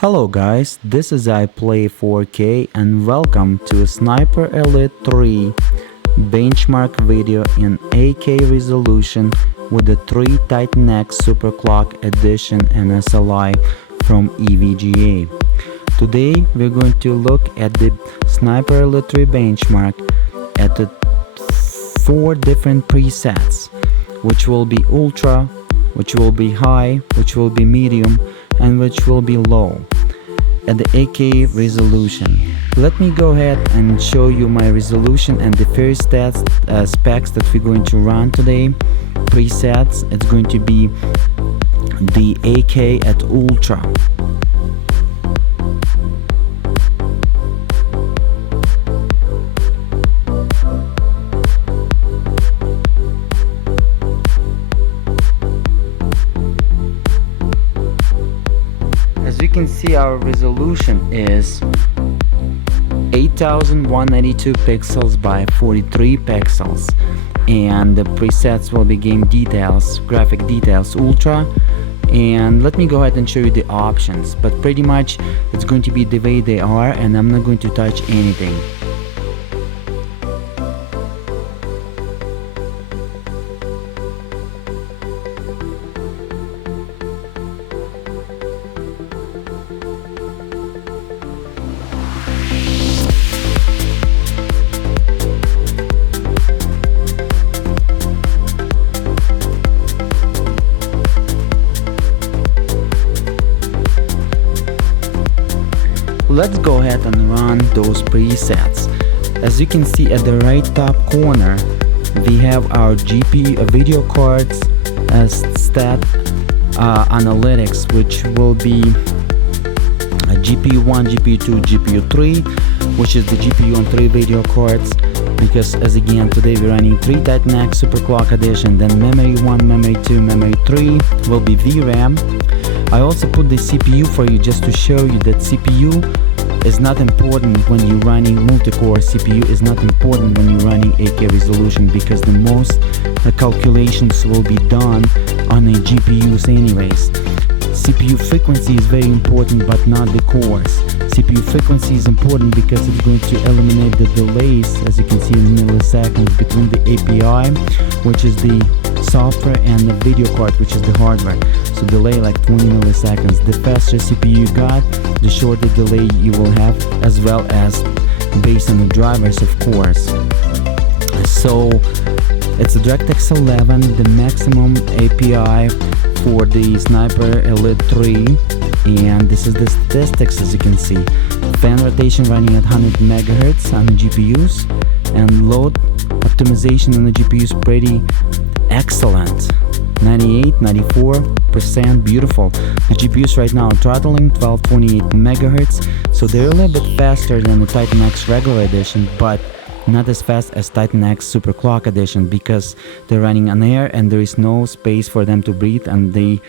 Hello guys, this is iPlay 4K and welcome to Sniper Elite 3 benchmark video in 8K resolution with the 3 Titan X Super Clocked edition and SLI from EVGA. Today we're going to look at the Sniper Elite 3 benchmark at the 4 different presets, which will be ultra, which will be high, which will be medium, and which will be low at the 8K resolution. Let me go ahead and show you my resolution and the first specs that we're going to run today. Presets, it's going to be the 8K at ultra. As you can see, our resolution is 8192 pixels by 43 pixels, and the presets will be game details, graphic details, ultra. And let me go ahead and show you the options, but pretty much it's going to be the way they are, and I'm not going to touch anything. Let's go ahead and run those presets. As you can see at the right top corner, we have our video cards stat analytics, which will be GPU 1, GPU 2, GPU 3, which is the GPU on 3 video cards, because as again today we're running 3 Titan X Super Clocked edition, then memory 1, memory 2, memory 3 will be VRAM. I also put the CPU for you just to show you that CPU is not important when you're running multi-core. CPU is not important when you're running 8K resolution, because the most calculations will be done on a GPUs anyways. CPU frequency is very important, but not the cores. CPU frequency is important because it's going to eliminate the delays, as you can see in milliseconds, between the API, which is the software, and the video card, which is the hardware. So delay like 20 milliseconds. The faster CPU you got, the shorter delay you will have, as well as based on the drivers, of course. So it's a DirectX 11, the maximum API for the Sniper Elite 3, and this is the statistics. As you can see, fan rotation running at 100 MHz on the GPUs, and load optimization on the GPUs pretty excellent, 98-94%, beautiful. The GPUs right now are throttling 1228 MHz, so they're a little bit faster than the Titan X regular edition, but not as fast as Titan X Super Clocked edition, because they're running on air and there is no space for them to breathe, and they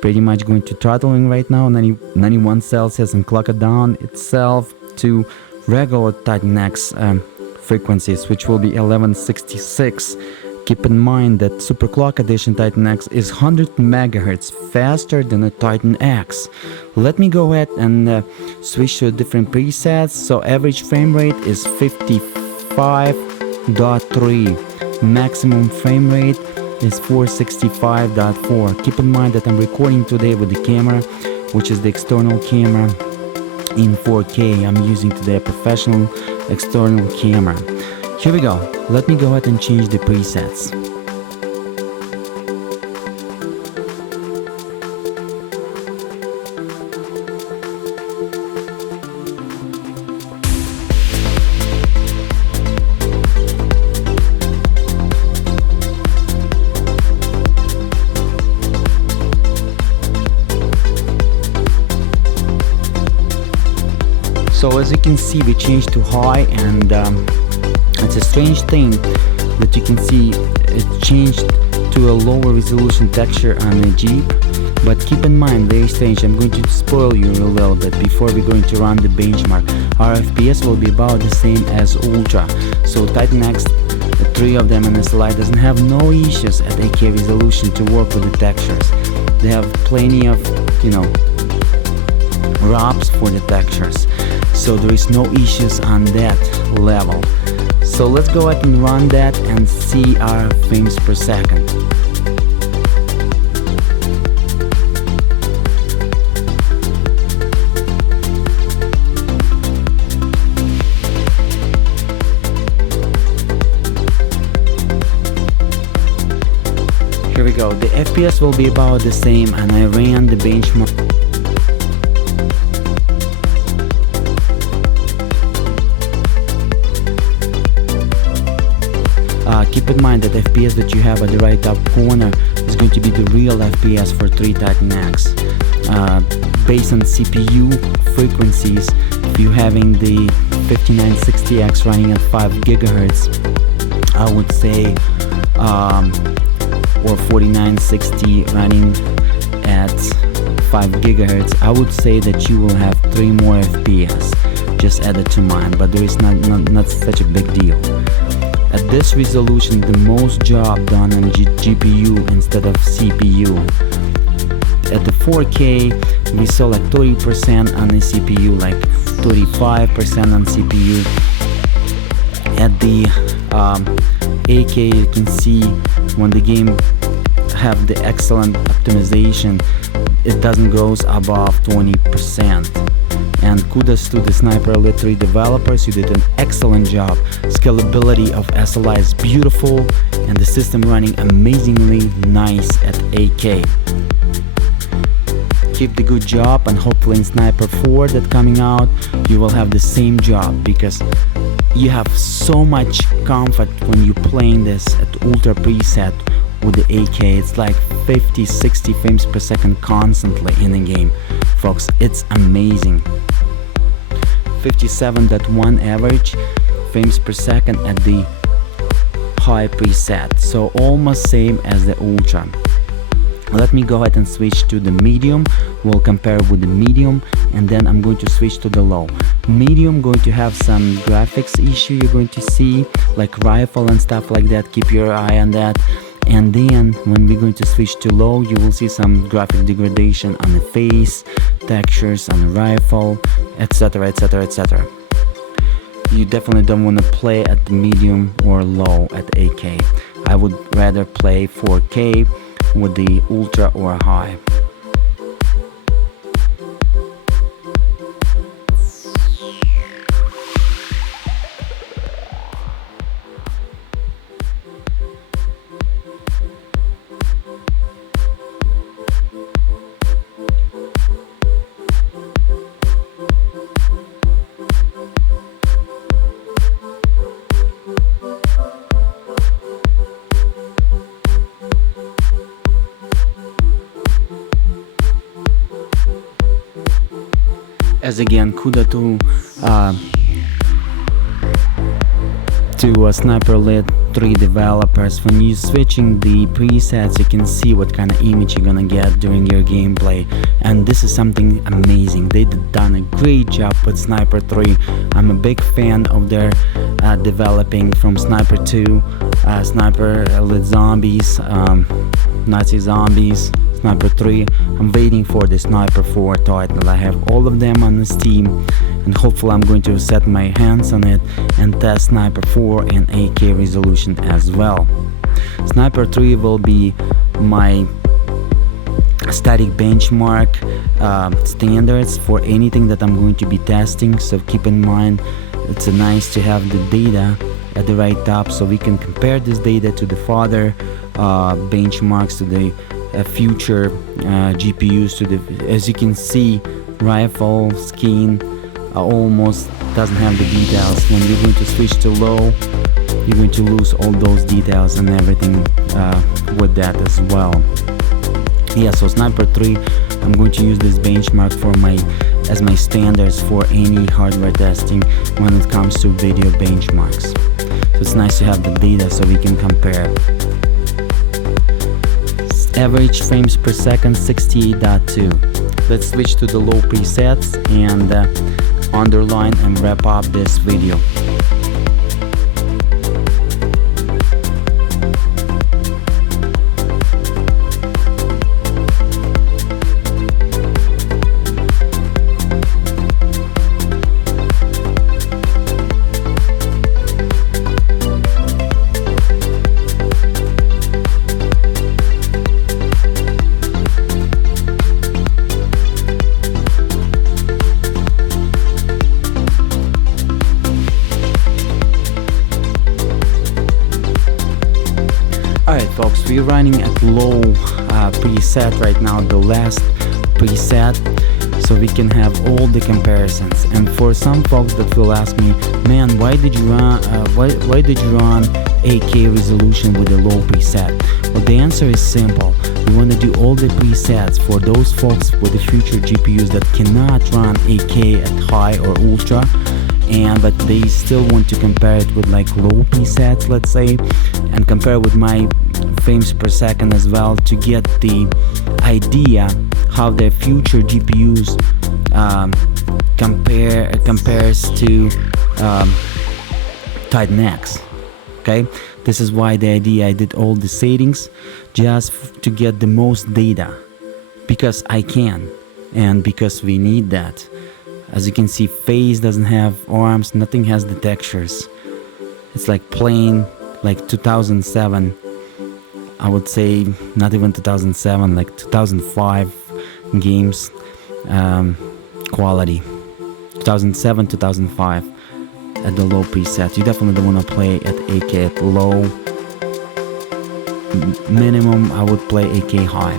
pretty much going to throttling right now 91 Celsius, and clock it down itself to regular Titan X frequencies, which will be 1166. Keep in mind that Super Clocked edition Titan X is 100 MHz faster than the Titan X. Let me go ahead and switch to different presets. So average frame rate is 55.3. Maximum frame rate is 465.4. Keep in mind that I'm recording today with the camera, which is the external camera in 4K. I'm using today a professional external camera. Here we go. Let me go ahead and change the presets. So as you can see, we changed to high, and it's a strange thing that you can see it changed to a lower resolution texture on the Jeep, but keep in mind, very strange. I'm going to spoil you a little bit before we're going to run the benchmark. Our FPS will be about the same as Ultra, so Titan X, the 3 of them in SLI, doesn't have no issues at 8K resolution to work with the textures. They have plenty of, wraps for the textures, so there is no issues on that level. So let's go ahead and run that and see our frames per second. Here we go, the FPS will be about the same, and I ran the benchmark. Keep in mind that FPS that you have at the right top corner is going to be the real FPS for 3 Titan X. Based on CPU frequencies, if you're having the 5960X running at 5 GHz, I would say, or 4960 running at 5 GHz, I would say that you will have 3 more FPS just added to mine, but there is not such a big deal. At this resolution, the most job done on GPU instead of CPU. At the 4K, we saw like 30% on the CPU, like 35% on CPU. At the 8K, you can see when the game have the excellent optimization, it doesn't goes above 20%. And kudos to the Sniper Elite 3 developers, you did an excellent job. Scalability of SLI is beautiful, and the system running amazingly nice at 8K. Keep the good job, and hopefully in Sniper 4 that coming out, you will have the same job, because you have so much comfort when you playing this at ultra preset with the 8K. It's like 50-60 frames per second constantly in the game, folks. It's amazing. 57.1 average frames per second at the high preset, so almost same as the ultra. Let me go ahead and switch to the medium. We'll compare with the medium, and then I'm going to switch to the low. Medium going to have some graphics issue you're going to see, like rifle and stuff like that. Keep your eye on that. And then when we're going to switch to low, you will see some graphic degradation on the face, textures on the rifle, etc, etc, etc. You definitely don't want to play at the medium or low at 8K. I would rather play 4K with the ultra or high. As again, kudos to Sniper Elite 3 developers. When you're switching the presets, you can see what kind of image you're gonna get during your gameplay, and this is something amazing. They done a great job with Sniper 3. I'm a big fan of their developing from Sniper 2, Sniper Elite Zombies, Nazi Zombies, Sniper 3. I'm waiting for the Sniper 4 title. I have all of them on the Steam, and hopefully I'm going to set my hands on it and test Sniper 4 in 8K resolution as well. Sniper 3 will be my static benchmark standards for anything that I'm going to be testing, so keep in mind it's nice to have the data at the right top, so we can compare this data to the further benchmarks, to the future GPUs, to the, as you can see, rifle skin almost doesn't have the details. When you're going to switch to low, you're going to lose all those details and everything with that as well. Yeah, so Sniper 3, I'm going to use this benchmark for as my standards for any hardware testing when it comes to video benchmarks. So it's nice to have the data so we can compare. Average frames per second 68.2. Let's switch to the low presets and underline and wrap up this video. we're running at low preset right now, the last preset, so we can have all the comparisons. And for some folks that will ask me, man, why did you run 8K resolution with a low preset? Well, the answer is simple. We want to do all the presets for those folks with the future GPUs that cannot run 8K at high or ultra, but they still want to compare it with like low presets, let's say, and compare with my frames per second as well, to get the idea how their future GPUs compares to Titan X. Okay, this is why the idea I did all the settings, just to get the most data, because I can and because we need that. As you can see, face doesn't have arms, nothing has the textures. It's like plain, like 2007, I would say, not even 2007, like 2005 games quality. 2007, 2005 at the low preset. You definitely don't want to play at 8K at low. Minimum, I would play 8K high,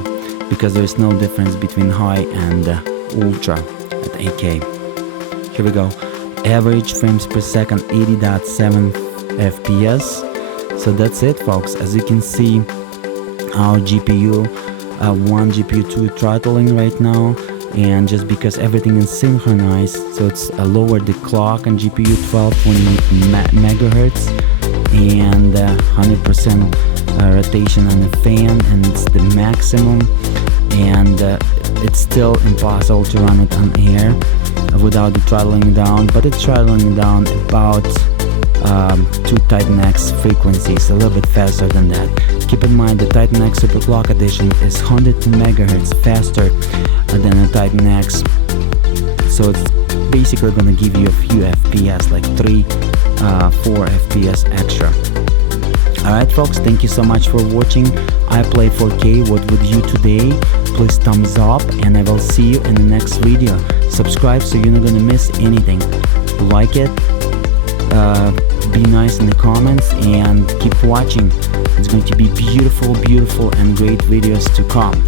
because there is no difference between high and ultra at 8K. Here we go. Average frames per second 80.7 FPS. So that's it, folks. As you can see, our GPU 1, GPU 2 throttling right now, and just because everything is synchronized, so it's lower the clock on GPU 1228 megahertz and 100% rotation on the fan, and it's the maximum, and it's still impossible to run it on air without the throttling down, but it's throttling down about 2 Titan X frequencies, a little bit faster than that. Keep in mind the Titan X Super Clocked edition is 100 MHz faster than a Titan X, so it's basically gonna give you a few FPS, like 3-4 FPS extra. Alright folks, thank you so much for watching. I play 4K, what would you today? Please thumbs up, and I will see you in the next video. Subscribe so you're not gonna miss anything. Like it, be nice in the comments, and keep watching. It's going to be beautiful and great videos to come.